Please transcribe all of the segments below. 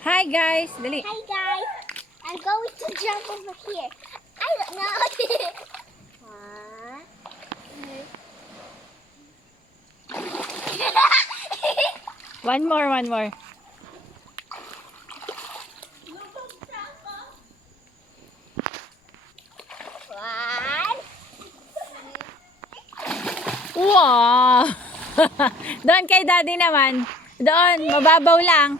Hi guys! Dali. Hi guys, I'm going to jump over here. I don't know. One more. One. Wow! Doon kay daddy naman. Doon, mababaw lang.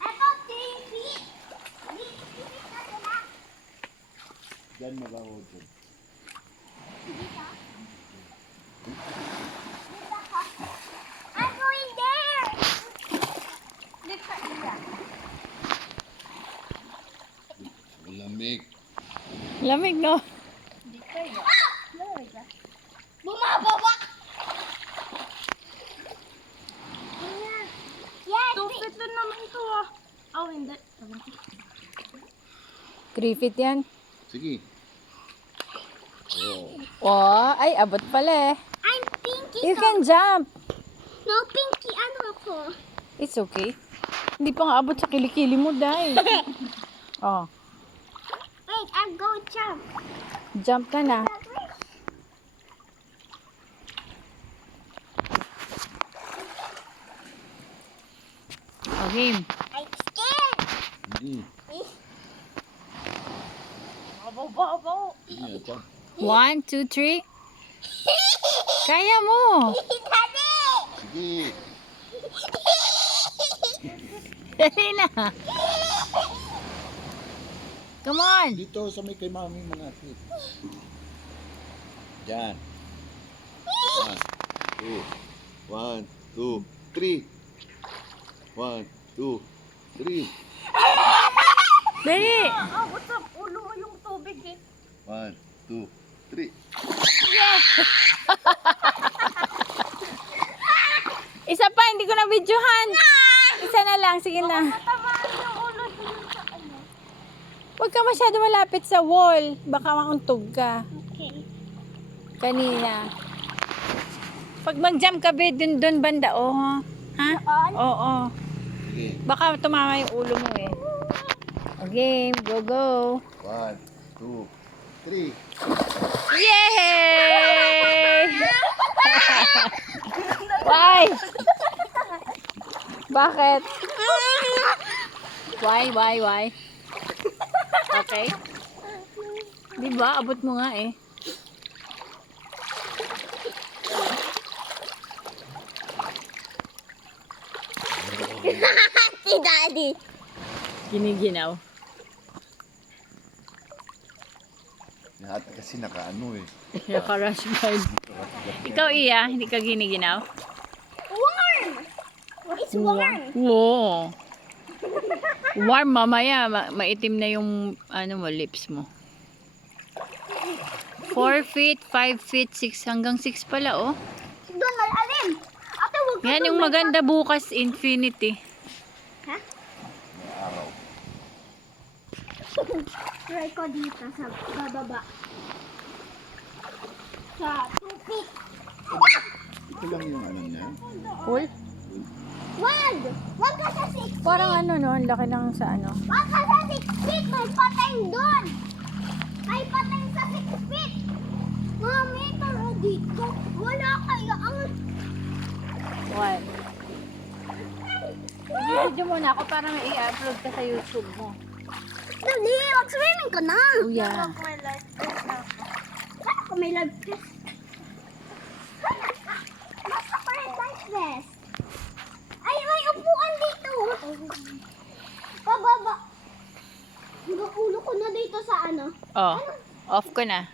About 3 feet. Diyan mabaho dyan. I'm going there. Lamig. Lamig, no? Bumababa. Yes. 2 feet lang naman ito ah. Oh, hindi. 3 feet yan. Sige. Oh. Oh, ay, abot pala eh. I'm pinky. You can jump. No, pinky. Ano ako? It's okay. Hindi pa nga abot sa kilikili mo, dahil. Oh, Wait, I'm going to jump. jump ka na. Okay. I'm scared. Hindi. Babaw. Hindi ito. 1, 2, 3. Kaya mo. Daddy. Sige. Dali na. Come on. Dito sa may kay mami mga kid. Diyan. 1, 2, 3. 1, 2, 3. Dali. Abot sa ulo mo yung tubig eh. 1, 2, 3. Isa pa, hindi ko na videohan. Isa na lang, sige na. Tamaan yung ulo dun sa ano. Huwag ka masyado malapit sa wall. Baka mauntog ka. Okay. Kanina. Pag mag-jump ka, be, dun banda, oh. Ha? Oo. Sige. Baka tumama yung ulo mo eh. Okay, go. 1, 2, 3. Yay! Why? Bakit? Why? Okay. Di ba? Abot mo nga eh. Si Daddy. Giniginaw. Lahat kasi nakaano eh. Naka-rush guard. Ikaw, Iya, hindi ka giniginaw? Warm. It's warm. Wow. Warm mamaya. Maitim na yung ano mo, lips mo. 4 feet, 5 feet, 6 hanggang 6 pala, oh. Doon malalim. Ate, huwag ka Yan yung doon. maganda bukas, infinity. Ha? May araw. Try ko dito sa bababa. Sa 2 feet. Ito lang yung ano niya. Cool? Wag! Wag ka sa 6 feet. Parang ano, no? Ang laki lang sa ano. Wag ka sa 6 feet. May patay doon. May patay sa 6 feet. Mami, tara dito. Wala kaya ang... What? Video mo na ako para may i-upload ka sa YouTube mo. Dali, mag-swimming ka na. Oh, yeah. May life vest na ako. Ano ko may life vest? Basta ko rin life vest. Ay, may upuan dito. Bababa. Hanggang ulo ko na dito sa ano. Oh, off ko na.